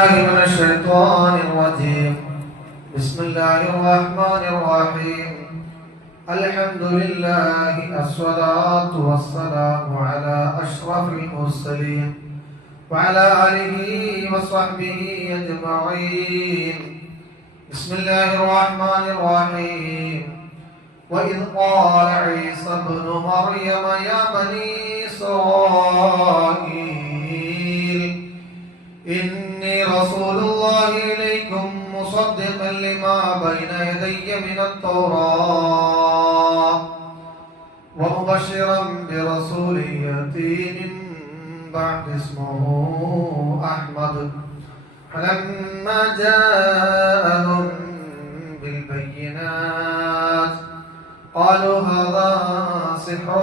من الشيطان الرجيم. بسم الله الرحمن الرحيم. الحمد لله الصلاة والسلام على أشرف المرسلين وعلى آله وصحبه أجمعين. بسم الله الرحمن الرحيم. وإذ قال عيسى ابن مريم يا بني إسرائيل إني رسول الله إليكم مصدقا لما بين يدي من التوراة ومبشرا برسول يأتي من بعد اسمه أحمد فلما جاءهم بالبينات قالوا هذا سحر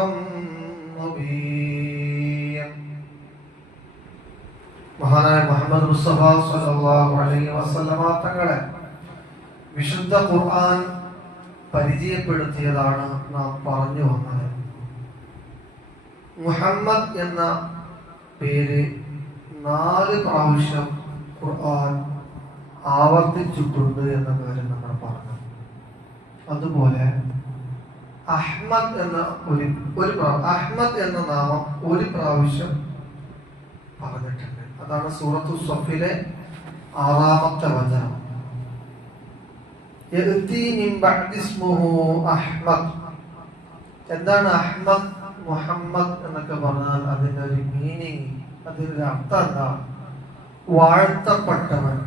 مبين. മഹാനായ മുഹമ്മദ് മുസ്തഫ സ്വല്ലല്ലാഹു അലൈഹി വസല്ലമ തങ്ങളെ വിശുദ്ധ ഖുർആൻ പരിചയപ്പെടുത്തിയതാണ് നാം പറഞ്ഞു വന്നത്. മുഹമ്മദ് എന്ന പേര് 4 പ്രാവശ്യം ഖുർആൻ ആവർത്തിച്ചിട്ടുണ്ട് എന്ന കാര്യം നമ്മൾ പറഞ്ഞു. അതുപോലെ അഹ്മദ് എന്ന അഹ്മദ് എന്ന നാമം 1 പ്രാവശ്യം പറഞ്ഞിട്ടുണ്ട്. അതാണ് സൂറത്തു സഫിലെ 6-ാമത്തെ വചനം. യഅതി മിൻ ബഅദി ഇസ്മുഹു അഹ്മദ്. എന്താണ് അഹ്മദ് മുഹമ്മദ് എന്നൊക്കെ പറഞ്ഞാൽ അതിന്റെ ഒരു മീനിങ്, അതിന്റെ അർത്ഥം എന്താണ്? വാഴ്ത്തപ്പെട്ടവൻ,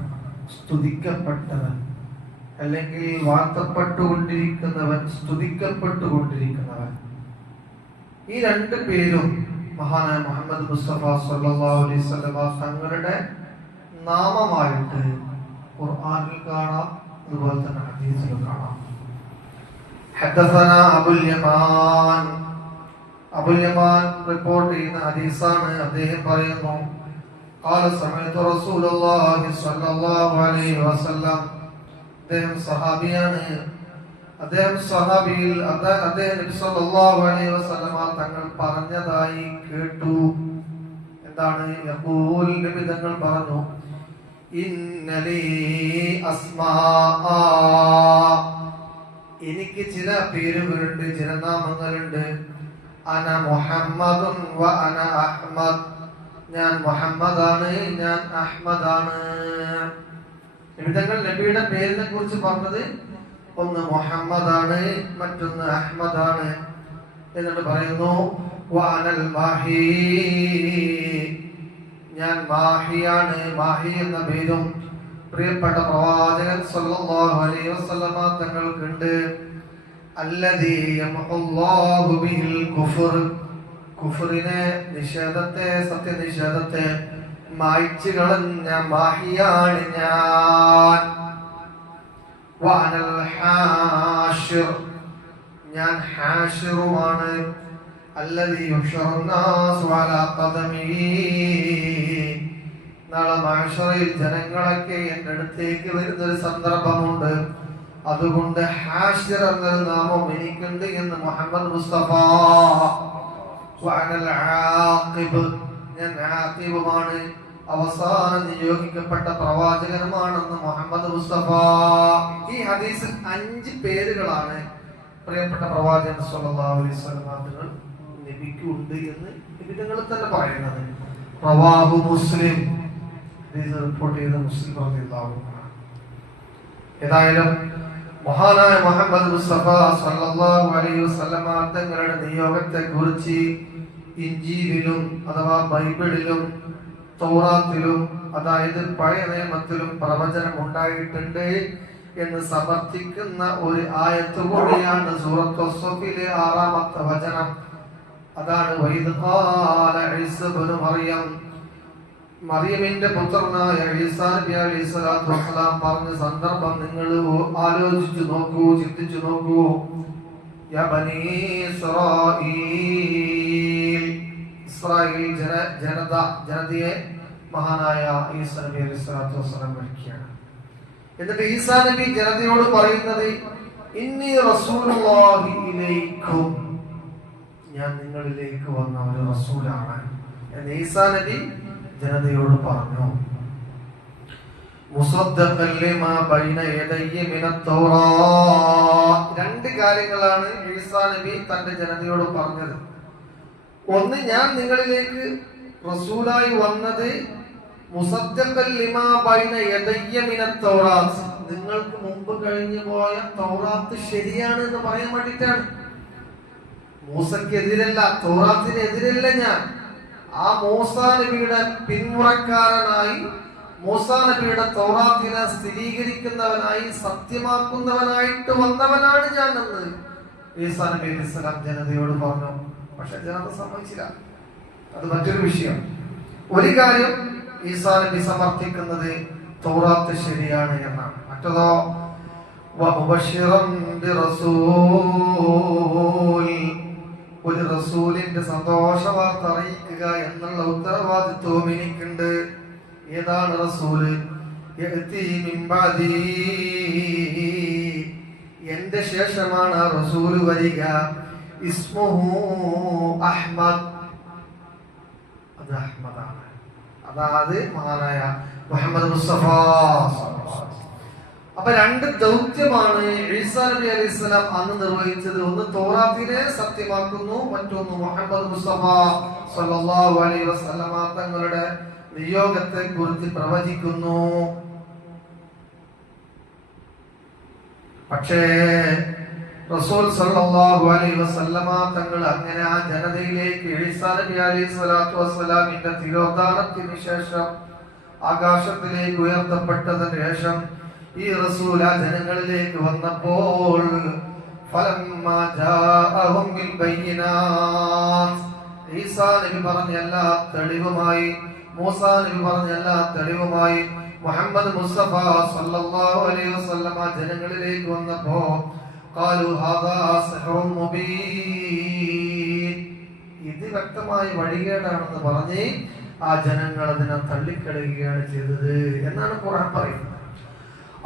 സ്തുതിക്കപ്പെട്ടവൻ, അല്ലെങ്കിൽ വാഴ്ത്തപ്പെട്ടുകൊണ്ടിരിക്കുന്നവൻ, സ്തുതിക്കപ്പെട്ടുകൊണ്ടിരിക്കുന്നവൻ. ഈ 2 പേരും മഹാനായ മുഹമ്മദ് മുസ്തഫ സല്ലല്ലാഹു അലൈഹി വസല്ലം തങ്ങളുടെ നാമമായിട്ട് ഖുർആനിൽ കാണാം, അതുപോലെ തന്നെ ഹദീസിൽ കാണാം. ഹദസന അബുൽ യമാൻ റിപ്പോർട്ട് ചെയ്യുന്ന ഹദീസാണ്. അദ്ദേഹം പറയുന്നു قال سمعت رسول الله صلى الله عليه وسلم. അദ്ദേഹം സഹാബിയാണ്. അദ്ദേഹം നബി സല്ലല്ലാഹു അലൈഹി വസല്ലം തങ്ങൾ പറഞ്ഞതായി കേട്ടു. എന്താണ്? യഖൂൽ, നബി തങ്ങൾ പറഞ്ഞു, ഇന്നലി അസ്മാ, എനിക്ക് ചില പേരുകളുണ്ട്, ചില നാമങ്ങളുണ്ട്. അന മുഹമ്മദുൻ വ അന അഹ്മദ്. ഞാൻ മുഹമ്മദാണ്, ഞാൻ അഹ്മദാണ്. നബി തങ്ങൾ നബിയുടെ പേരിനെ കുറിച്ച് പറഞ്ഞത് ഒന്ന് മുഹമ്മദാണ്, മറ്റൊന്ന് അഹ്മദാണ്. എന്നിട്ട് പറയുന്നു വഅനൽ മാഹി, ഞാൻ മാഹിയാണ്. മാഹി എന്ന പേരും പ്രിയപ്പെട്ട പ്രവാചകൻ സല്ലല്ലാഹു അലൈഹി വസല്ലമ തങ്ങൾക്കുണ്ട്. അല്ലദീ യംഹുല്ലാഹു ബിഹിൽ കുഫർ, കുഫറിനെ, നിഷേധത്തെ, സത്യനിഷേധത്തെ മായ്ച്ചു കളഞ്ഞ മാഹിയാണ് ഞാൻ. വഅനൽ ഹാശിർ, ഞാൻ ഹാശിറുമാണ്. അല്ലദീ യുഹ്ശറുന്നാസു അലാ ഖദമി, നാളെ മഹ്ശറിൽ ജനങ്ങളൊക്കെ എൻ്റെ അടുത്തേക്ക് വരുന്നൊരു സന്ദർഭമുണ്ട്. അതുകൊണ്ട് ഹാശിർ എന്ന നാമം എനിക്കുണ്ട് എന്ന് മുഹമ്മദ് മുസ്തഫ. വഅനൽ ആഖിബ്, ഞാൻ ആഖിബുമാണ്, അവസാനം നിയോഗിക്കപ്പെട്ട പ്രവാചകനുമാണെന്ന് മുഹമ്മദ് മുസ്തഫ. ഈ ഹദീസിൽ 5 പേരുകളാണ് പ്രിയപ്പെട്ട പ്രവാചകൻ സല്ലല്ലാഹു അലൈഹി വസല്ലം തങ്ങൾ നബിക്ക് ഉണ്ട് എന്ന് നബി തങ്ങൾ തന്നെ പറയുന്നത്. റവാഹു മുസ്ലിം, ഹദീസ് റിപ്പോർട്ട് ചെയ്ത മുസ്ലിം റളിയല്ലാഹു അൻഹു. ഏതായാലും മഹാനായ മുഹമ്മദ് മുസ്തഫ സല്ലല്ലാഹു അലൈഹി വസല്ലം തങ്ങളുടെ നിയോഗത്തെ കുറിച്ച് ഇഞ്ചീലിലും അഥവാ ബൈബിളിലും തൗറാത്തിലും, അതായത് പഴയ നിയമത്തിലും പ്രവചനം ഉണ്ടായിട്ടുണ്ട് എന്ന് സമർത്ഥിക്കുന്ന ഒരു ആയത്ത് കൂടിയാണ് സൂറത്തു സഫിലെ 6-ാമത്തെ വചനം. അതാണ് വഇദ് ഖാല ഈസ ഇബ്നു മറിയം, മറിയമിന്റെ പുത്രനായ ഈസാ നബി അലൈഹിസ്സലാത്തു വസ്സലാം പറഞ്ഞ സന്ദർഭം നിങ്ങൾ ആലോചിച്ചു നോക്കൂ, ചിന്തിച്ചു നോക്കൂ. യാ ബനീ ഇസ്രായീൽ, ഇസ്രായേൽ ജനതയെ മഹാനായ ഈസാ നബി അലൈഹിസ്സലാത്തു വസ്സലാം വിളിക്കുകയാണ്. എന്നിട്ട് ഈസാ നബി ജനതയോട് പറയുന്നത് ഇന്നി റസൂലുള്ളാഹി ഇലൈക്കും, ഞാൻ നിങ്ങളിലേക്ക് വന്ന ഒരു റസൂലാണ് എന്ന് ഈസാ നബി ജനതയോട് പറഞ്ഞു. മുസദ്ദഖൻ ലിമാ ബൈന യദയ്യ മിനത് തൗറാത്ത്. രണ്ട് കാര്യങ്ങളാണ് ഈസാ നബി തന്റെ ജനതയോട് പറഞ്ഞത്. ഒന്ന്, ഞാൻ നിങ്ങളിലേക്ക് റസൂലായി വന്നത് മുസദ്ദഖൻ ലിമാ ബൈന യദയ്യ മിനത് തൗറാത്ത്, നിങ്ങൾക്ക് മുമ്പ് കഴിഞ്ഞു പോയ തൗറാത്ത് ശരിയാണ് എന്ന് പറയാൻ വേണ്ടിയിട്ടാണ്. മൂസയ്ക്ക് എതിരല്ല, തൗറാത്തിന് എതിരല്ല ഞാൻ. ആ മൂസാ നബിയുടെ പിന്മുറക്കാരനായി, മൂസാ നബിയുടെ തൗറാത്തിനെ സ്ഥിരീകരിക്കുന്നവനായി, സത്യമാക്കുന്നവനായിട്ട് വന്നവനാണ് ഞാൻ എന്ന് ഈസാ നബി അലൈഹി സ്വലാം ജനതയോട് പറഞ്ഞു. പക്ഷെ ജനത സമ്മതിച്ചില്ല. അത് മറ്റൊരു വിഷയം. ഒരു കാര്യം ഈസാ നബി സമർത്ഥിക്കുന്നത് തൗറാത്ത് ശരിയാണ് എന്നാണ്. മറ്റതോ ഒരു റസൂലിന്റെ സന്തോഷ വാർത്ത അറിയിക്കുക എന്നുള്ള ഉത്തരവാദിത്വവും എനിക്കുണ്ട്. ഏതാണ് റസൂല്? എന്റെ ശേഷമാണ് ആ റസൂല് വരിക. ഇസ്മുഹു അഹ്മദ്, അത് അഹ്മദാണ്. അതായത് മഹാനായ മുഹമ്മദ് മുസ്തഫ. അപ്പൊ രണ്ട് ദൗത്യമാണ് ഈസാ നബി അലൈഹി സ്വലാം അന്ന് നിർവഹിച്ചത്. ഒന്ന് തൗറാത്തിനെ സത്യമാക്കുന്നു, മറ്റൊന്ന് മുഹമ്മദ് മുസ്തഫ സല്ലല്ലാഹു അലൈഹി വസല്ലമ തങ്ങളുടെ നിയോഗത്തെ കുറിച്ച് പ്രവചിക്കുന്നു. പക്ഷേ റസൂൽ സല്ലല്ലാഹു അലൈഹി വസല്ലമ തങ്ങൾ അങ്ങനെ ആ ജനതയിലേക്ക് ഈസാ നബി അലൈഹി സ്വലാത്തു വസ്സലാമിന്റെ തിരോധാനത്തിന് ശേഷം ആകാശത്തിലേക്ക് ഉയർത്തപ്പെട്ടതിന് ശേഷം ഈ റസൂൽ ആ ജനങ്ങളിലേക്ക് വന്നപ്പോൾ ഫലമ്മാ ജാഅഹും ബിൽ ബയ്യിനാത്ത്, ഈസാ നബി പറഞ്ഞ എല്ലാ തെളിവുമായി, മൂസാ നബി പറഞ്ഞ എല്ലാ തെളിവുമായി മുഹമ്മദ് മുസ്തഫ സല്ലല്ലാഹു അലൈഹി വസല്ലമ ജനങ്ങളിലേക്ക് വന്നപ്പോ ഖാലു ഹാദാ സിഹ്റുൻ മുബീൻ, ഇത് വ്യക്തമായ വഴികേടാണെന്ന് പറഞ്ഞ് ആ ജനങ്ങൾ അതിനെ തള്ളിക്കളയുകയാണ് ചെയ്തത് എന്നാണ് ഖുർആൻ പറയുന്നത്.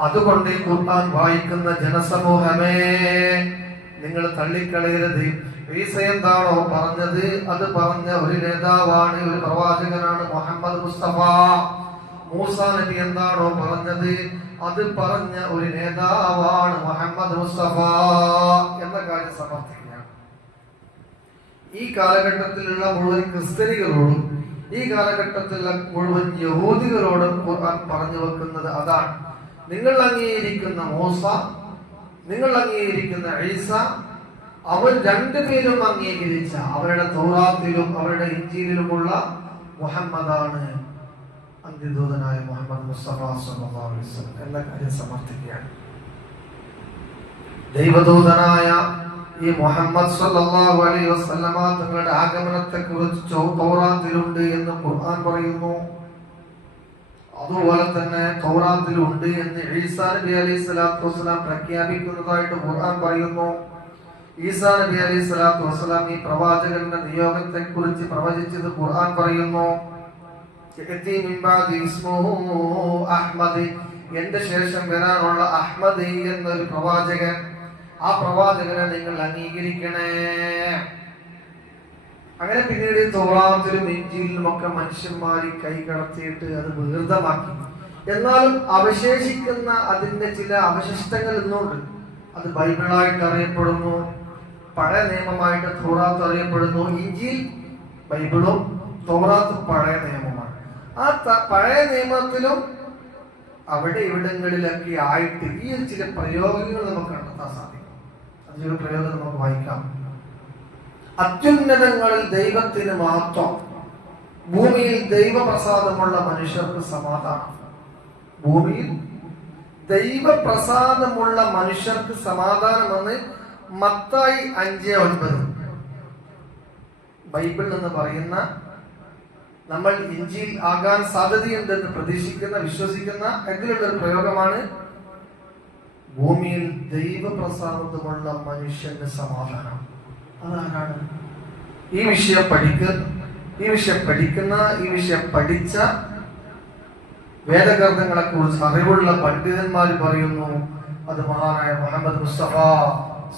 അതുകൊണ്ട് ഖുർആൻ വായിക്കുന്ന ജനസമൂഹമേ, നിങ്ങൾ തള്ളിക്കളയരുത്. ഈസ എന്താണോ പറഞ്ഞത് അത് പറഞ്ഞ ഒരു നേതാവാണ്, ഒരു പ്രവാചകനാണ് മുഹമ്മദ് മുസ്തഫ. മൂസാ നബി എന്താണോ പറഞ്ഞത് അത് പറഞ്ഞ ഒരു നേതാവാണ് മുഹമ്മദ് മുസ്തഫ എന്ന കാര്യം സമർത്ഥിക്കുകയാണ്. ഈ കാലഘട്ടത്തിലുള്ള മുഴുവൻ ക്രിസ്ത്യാനികളോടും ഈ കാലഘട്ടത്തിലുള്ള മുഴുവൻ യഹൂദികളോടും ഖുർആൻ പറഞ്ഞു വെക്കുന്നത് അതാണ്. നിങ്ങൾ അംഗീകരിക്കുന്ന മൂസ, നിങ്ങൾ അംഗീകരിക്കുന്ന ഈസ, അവർ രണ്ടുപേരും അംഗീകരിച്ച അവരുടെ തൗറാത്തിലും അവരുടെ ഇഞ്ചീലിലുമുള്ള മുഹമ്മദാണ് അന്ത്യദൂതനായ മുഹമ്മദ് മുസ്തഫ സല്ലല്ലാഹു അലൈഹി വസല്ലം എന്ന കാര്യം സമർത്ഥിക്കുകയാണ്. ദൈവദൂതനായ ഈ മുഹമ്മദ് സല്ലല്ലാഹു അലൈഹി വസല്ലമ തങ്ങളുടെ ആഗമനത്തെ കുറിച്ച് തൗറാത്തിലുണ്ട് എന്ന് ഖുർആൻ പറയുന്നു. അതുപോലെ തന്നെ തൗറാത്തിലുണ്ട് എന്ന് ഈസാ നബി അലൈഹി സ്വലാത്തു വസ്സലാം പ്രഖ്യാപിക്കുന്നതായിട്ട് ഖുർആൻ പറയുന്നു. ഈസാ നബി അലൈഹി സ്വലാത്തു വസ്സലാം ഈ പ്രവാചകന്റെ നിയോഗത്തെ കുറിച്ച് പ്രവചിച്ചത് ഖുർആൻ പറയുന്നു. അഹ്മദ്, എന്റെ ശേഷം വരാനുള്ള അഹ്മദ് എന്നൊരു പ്രവാചകൻ, ആ പ്രവാചകനെ നിങ്ങൾ അംഗീകരിക്കണേ. അങ്ങനെ പിന്നീട് തൗറാത്തിലും ഇഞ്ചീലിലും ഒക്കെ മനുഷ്യന്മാർ കൈ കടത്തിയിട്ട് അത് വികൃതമാക്കി. എന്നാലും അവശേഷിക്കുന്ന അതിന്റെ ചില അവശിഷ്ടങ്ങൾ ഇന്നുണ്ട്. അത് ബൈബിളായിട്ട് അറിയപ്പെടുന്നു, പഴയ നിയമമായിട്ട് തൗറാത്ത് അറിയപ്പെടുന്നു. ഇഞ്ചീൽ ബൈബിളും തൗറാത്ത് പഴയ നിയമമാണ്. ആ പഴയ നിയമത്തിലും അവിടെ ഇവിടങ്ങളിലൊക്കെ ആയിട്ട് ഈ ചില പ്രയോഗങ്ങൾ നമുക്ക് കണ്ടെത്താൻ സാധിക്കും. അതിലൊരു പ്രയോഗം നമുക്ക് വായിക്കാം. അത്യുന്നതങ്ങളിൽ ദൈവത്തിന് മഹത്വം, ഭൂമിയിൽ ദൈവപ്രസാദമുള്ള മനുഷ്യർക്ക് സമാധാനം. ഭൂമിയിൽ ദൈവപ്രസാദമുള്ള മനുഷ്യർക്ക് സമാധാനമെന്ന് മത്തായി 5:9 ബൈബിൾ എന്ന് പറയുന്ന, നമ്മൾ ഇഞ്ചിയിൽ ആകാൻ സാധ്യതയുണ്ടെന്ന് പ്രതീക്ഷിക്കുന്ന, വിശ്വസിക്കുന്ന ഇതിലുള്ള ഒരു പ്രയോഗമാണ്. ഭൂമിയിൽ ദൈവപ്രസാദമുള്ള മനുഷ്യന് സമാധാനം. അതാരാണ്? ഈ വിഷയം പഠിച്ച വേദഗ്രന്ഥങ്ങളെ കുറിച്ച് അറിവുള്ള പണ്ഡിതന്മാർ പറയുന്നു അത് മഹാനായ മുഹമ്മദ് മുസ്തഫ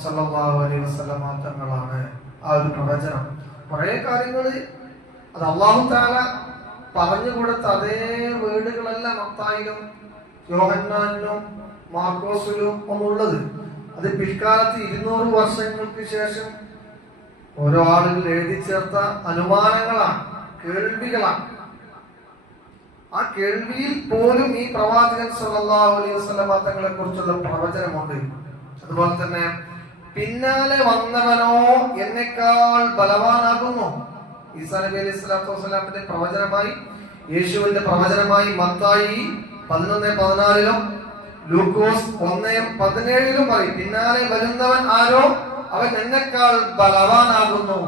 സല്ലല്ലാഹു അലൈഹി വസല്ലം തങ്ങളാണ്. ആ ഒരു പ്രവചനം, കുറേ കാര്യങ്ങൾ അത് അല്ലാഹു തആല പറഞ്ഞു കൊടുത്ത അതേ വേർഡുകളല്ല മത്തായിലും യോഹന്നാനിലും മാർക്കോസിലും ഒന്നുള്ളത്. അത് പിൽക്കാലത്ത് 200 വർഷങ്ങൾക്ക് ശേഷം ഓരോ ആളുകൾ എഴുതി ചേർത്ത അനുമാനങ്ങളാണ്, കേൾവികളാണ്. ആ കേൾവിയിൽ പോലും ഈ പ്രവാചകൻ സല്ലല്ലാഹു അലൈഹി വസല്ലം തങ്ങളെ കുറിച്ചുള്ള പ്രവചനമുണ്ട്. അതുപോലെ തന്നെ പിന്നാലെ വന്നവനോ എന്നെക്കാൾ ബലവാനാകുന്നു. ഈസാ നബി അലൈഹി സ്വലാത്തു വസ്സലാമിന്റെ പ്രവചനമായി, യേശുവിന്റെ പ്രവചനമായി മത്തായി 11:14 ലൂക്കോസ് 1:17 പറയും, പിന്നാലെ വരുന്നവൻ ആരോ അവൻ എന്നെക്കാൾ ബലവാനാകുന്നു.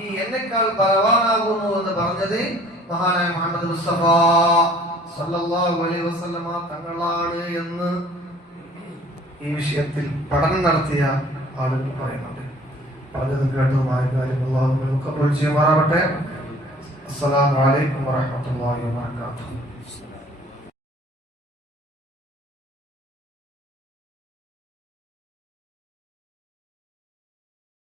ഈ എന്നെക്കാൾ ബലവാനാകുന്നു എന്ന് പറഞ്ഞത് മഹാനായ മുഹമ്മദ് മുസ്തഫ സല്ലല്ലാഹു അലൈഹി വസല്ലം തങ്ങളാണ് എന്ന് ഈ വിഷയത്തിൽ പഠനം നടത്തിയ ആളുകൾ പറയുന്നുണ്ട്. പറഞ്ഞതും കേട്ടതുമായ കാര്യം അല്ലാഹു നമുക്ക് പരിചയമാറാവട്ടെ. അസ്സലാമു അലൈക്കും വറഹ്മത്തുള്ളാഹി വബറകാതുഹു.